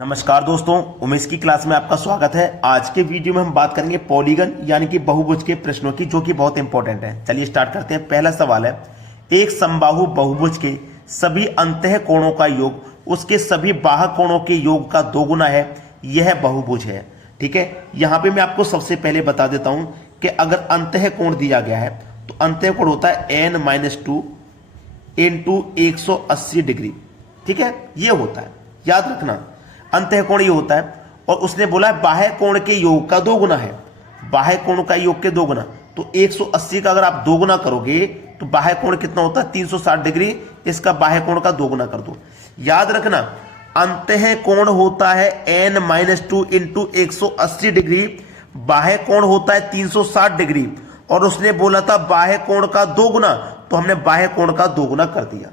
नमस्कार दोस्तों, उमेश की क्लास में आपका स्वागत है। आज के वीडियो में हम बात करेंगे पॉलीगन यानी कि बहुभुज के प्रश्नों की, जो कि बहुत इंपॉर्टेंट है। चलिए स्टार्ट करते हैं। पहला सवाल है, एक समबाहु बहुभुज के सभी अंतः कोणों का योग उसके सभी बाह्य कोणों के योग का दोगुना है, यह बहुभुज है। ठीक है, यहां पे मैं आपको सबसे पहले बता देता हूं कि अगर अंतः कोण दिया गया है तो अंतः कोण होता है n-2 इंटू 180 डिग्री। ठीक है, ये होता है, याद रखना, अंतः कोण ये होता है। और उसने बोला है बाह्य कोण के योग का दोगुना है, बाह्य कोण का योग के दोगुना। तो 180 का अगर आप दोगुना करोगे तो बाह्य कोण कितना होता है 360 डिग्री, इसका बाह्य कोण का दोगुना कर दो। याद रखना, अंतः कोण होता है n-2 इंटू 180 डिग्री, बाह्य कोण होता है 360 डिग्री। और उसने बोला था बाह्य कोण का दोगुना, तो हमने बाह्य कोण का दोगुना कर दिया।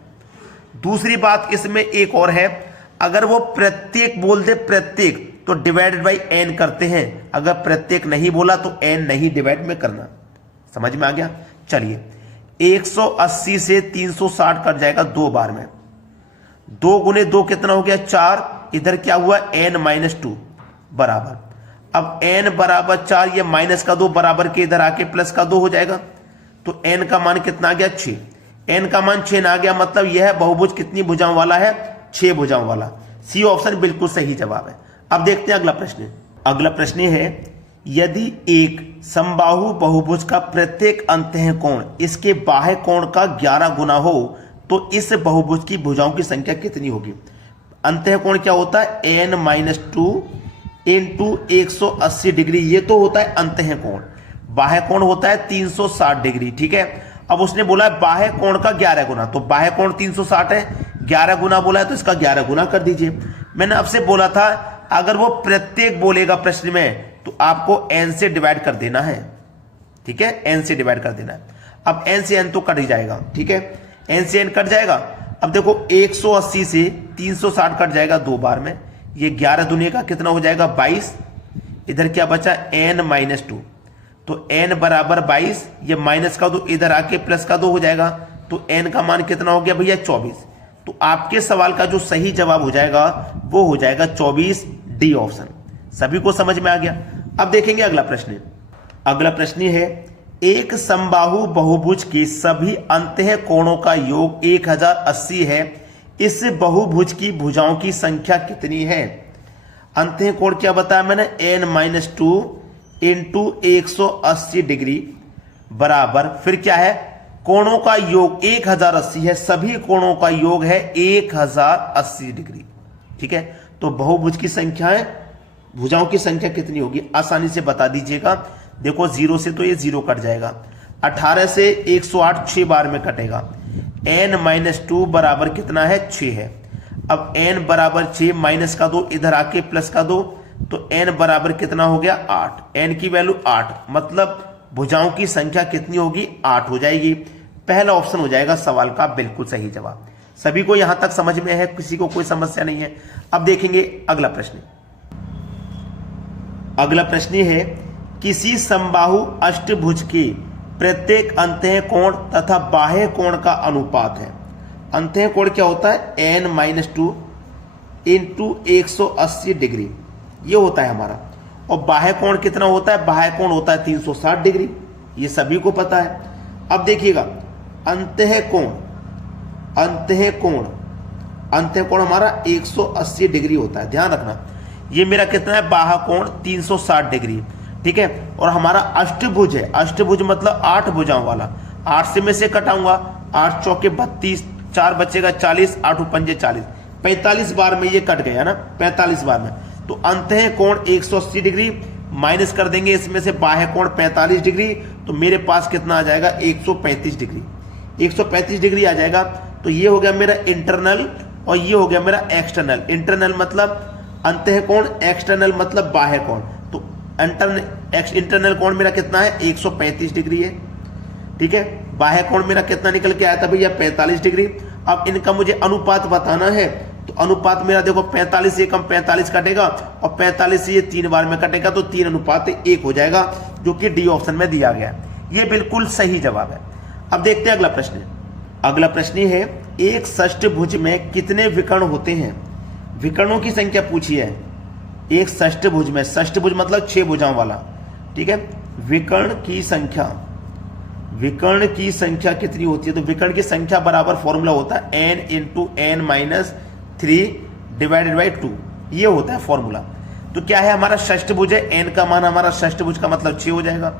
दूसरी बात इसमें एक और है, अगर वो प्रत्येक बोल दे प्रत्येक तो डिवाइडेड बाई n करते हैं, अगर प्रत्येक नहीं बोला तो n नहीं डिवाइड में करना। समझ में आ गया? चलिए 180 से 360 कट जाएगा 2 बार में, 2 गुने 2 कितना हो गया 4, इधर क्या हुआ n-2 बराबर। अब n बराबर 4, ये माइनस का 2 बराबर के इधर आके प्लस का 2 हो जाएगा, तो n का मान कितना आ गया 6। n का मान 6 आ गया, मतलब यह बहुभुज कितनी भुजाओं वाला है 6 भुजाओं वाला। सी ऑप्शन बिल्कुल सही जवाब है। अब देखते हैं अगला प्रश्न। अगला प्रश्न है, यदि एक समबाहु बहुभुज का प्रत्येक अंतः कोण इसके बाह्य कोण का 11 गुना हो तो इस बहुभुज की भुजाओं की संख्या कितनी होगी। अंतः कोण क्या होता है n-2 इंटू 180 डिग्री, ये तो होता है अंतः कोण। बाह्य कोण होता है 360 डिग्री। ठीक है, अब उसने बोला है बाह्य कोण का 11 गुना, तो बाह्य कोण 360 है, 11 गुना बोला है तो इसका 11 गुना कर दीजिए। मैंने आपसे बोला था अगर वो प्रत्येक बोलेगा प्रश्न में तो आपको n से डिवाइड कर देना है। ठीक है, n से डिवाइड कर देना है। अब n से n तो कट ही जाएगा। ठीक है, n से n कट जाएगा। अब देखो 180 से 360 कट जाएगा 2 बार में, ये 11 दुनिया का कितना हो जाएगा 22। इधर क्या बचा n-2, तो n बराबर 22, ये माइनस का 2 इधर आके प्लस का 2 हो जाएगा, तो n का मान कितना हो गया भैया 24। तो आपके सवाल का जो सही जवाब हो जाएगा वो हो जाएगा 24, डी ऑप्शन। सभी को समझ में आ गया? अब देखेंगे अगला प्रश्न। अगला प्रश्न है, एक समबाहु बहुभुज के सभी अंतः कोणों का योग 1080 है, इस बहुभुज की भुजाओं की संख्या कितनी है। अंतः कोण क्या बताया मैंने n-2 इंटू 180 डिग्री बराबर, फिर क्या है कोणों का योग 1080 है, सभी कोणों का योग है 1080 डिग्री। ठीक है, तो बहुभुज की संख्या है, भुजाओं की संख्या कितनी होगी आसानी से बता दीजिएगा। देखो 0 से तो ये 0 कट जाएगा, 18 से 108 6 बार में कटेगा, n-2 बराबर कितना है 6 है। अब n बराबर 6, माइनस का 2 इधर आके प्लस का 2, तो n बराबर कितना हो गया 8, n की वैल्यू 8, मतलब भुजाओं की संख्या कितनी होगी 8 हो जाएगी। पहला ऑप्शन हो जाएगा सवाल का बिल्कुल सही जवाब। सभी को यहां तक समझ में है, किसी को कोई समस्या नहीं है। अब देखेंगे अगला प्रश्न। अगला प्रश्न है, किसी समबाहु अष्टभुज के प्रत्येक अंतः कोण तथा बाह्य कोण का अनुपात है। अंतः कोण क्या होता है n-2 इंटू 180 डिग्री, ये होता है हमारा। और बाह्य कोण कितना होता है, बाह्य कोण होता है 360 डिग्री, ये सभी को पता है। अब देखिएगा अंतः कोण, अंतः कोण, अंतः कोण हमारा 180 डिग्री होता है, ध्यान रखना। ये मेरा कितना है बाह्य कोण 360 डिग्री। ठीक है, और हमारा अष्टभुज है, अष्टभुज मतलब 8 भुजाओं वाला। 8 से मैं से कटाऊंगा, 8 चौके 32, 4 बचेगा 40, 8 पंजे 40, 45 बार में ये कट गया ना, 45 बार में। तो अंतः कोण 180 डिग्री माइनस कर देंगे इसमें से बाह्य कोण 45 डिग्री, तो मेरे पास कितना आ जाएगा 135 डिग्री, 135 डिग्री आ जाएगा। तो ये हो गया मेरा इंटरनल और ये हो गया मेरा एक्सटर्नल। इंटरनल मतलब अंतः कोण, एक्सटर्नल मतलब बाह्य कोण। तो इंटरनल कोण मेरा कितना है 135 डिग्री है। ठीक है, बाह्य कोण मेरा कितना निकल के आया था भैया 45 डिग्री। अब इनका मुझे अनुपात बताना है, तो अनुपात मेरा देखो 45 से कम 45 कटेगा और 45 से ये 3 बार में कटेगा, तो 3:1 हो जाएगा, जो कि डी ऑप्शन में दिया गया। ये बिल्कुल सही जवाब है। अब देखते हैं अगला प्रश्न। अगला प्रश्न है, एक षष्ठभुज में कितने विकर्ण होते हैं। विकर्णों की संख्या पूछी है एक षष्ठभुज में, षष्ठभुज मतलब 6 भुजाओं वाला, ठीक है। विकर्ण की संख्या कितनी होती है? तो विकर्ण की संख्या बराबर फॉर्मूला होता है n into n minus 3 divided by 2, ये होता है फॉर्मूला। तो क्या है हमारा षष्ठभुज है, n का मान हमारा षष्ठभुज का मतलब 6 हो जाएगा,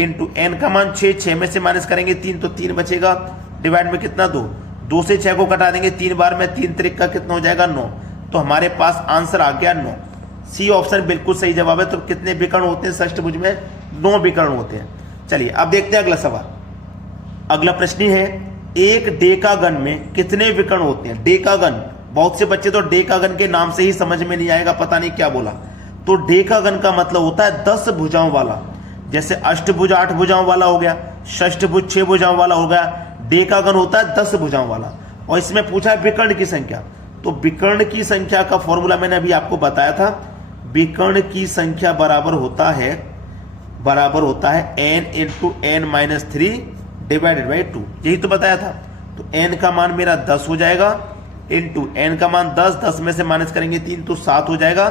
इंटू n का मान 6, 6 में से माइनस करेंगे 3 तो 3 बचेगा, डिवाइड में कितना 2 से 6 को कटा देंगे 3 बार में, 3 त्रिक का कितना हो जाएगा 9। तो हमारे पास आंसर आ गया 9। सी ऑप्शन बिल्कुल सही जवाब है। तो कितने विकर्ण होते हैं षष्ठभुज में? 9 विकर्ण होते हैं। चलिए अब देखते हैं अगला सवाल। अगला प्रश्न है एक डेकागन में कितने विकर्ण होते हैं? डेकागन, बहुत से बच्चे तो डेकागन के नाम से ही समझ में नहीं आएगा, पता नहीं क्या बोला। तो डेकागन का मतलब होता है 10 भुजाओं वाला, जैसे अष्टभुज 8 भुजाओं वाला हो गया, षष्ठभुज 6 भुजाओं वाला हो गया, डेकागन होता है 10 भुजाओं वाला। और इसमें पूछा है विकर्ण की संख्या, तो विकर्ण की संख्या का फॉर्मूला मैंने अभी आपको बताया था। विकर्ण की संख्या बराबर होता है n into n minus 3 divided by 2, यही तो बताया था। तो n का मान मेरा 10 हो जाएगा, इंटू n का मान 10 में से माइनस करेंगे 3 तो 7 हो जाएगा,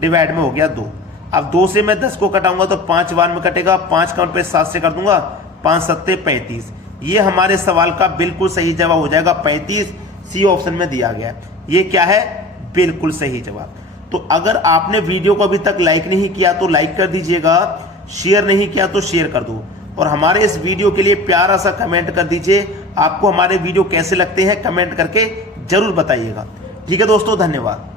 डिवाइड में हो गया 2। अब 2 से मैं 10 को कटाऊंगा तो 5 बार में कटेगा, 5 काउंट पे 7 से कर दूंगा, 5 सत्ते 35। ये हमारे सवाल का बिल्कुल सही जवाब हो जाएगा 35, सी ऑप्शन में दिया गया है। ये क्या है? बिल्कुल सही जवाब। तो अगर आपने वीडियो को अभी तक लाइक नहीं किया तो लाइक कर दीजिएगा, शेयर नहीं किया तो शेयर कर दो, और हमारे इस वीडियो के लिए प्यारा सा कमेंट कर दीजिए। आपको हमारे वीडियो कैसे लगते हैं कमेंट करके जरूर बताइएगा। ठीक है दोस्तों, धन्यवाद।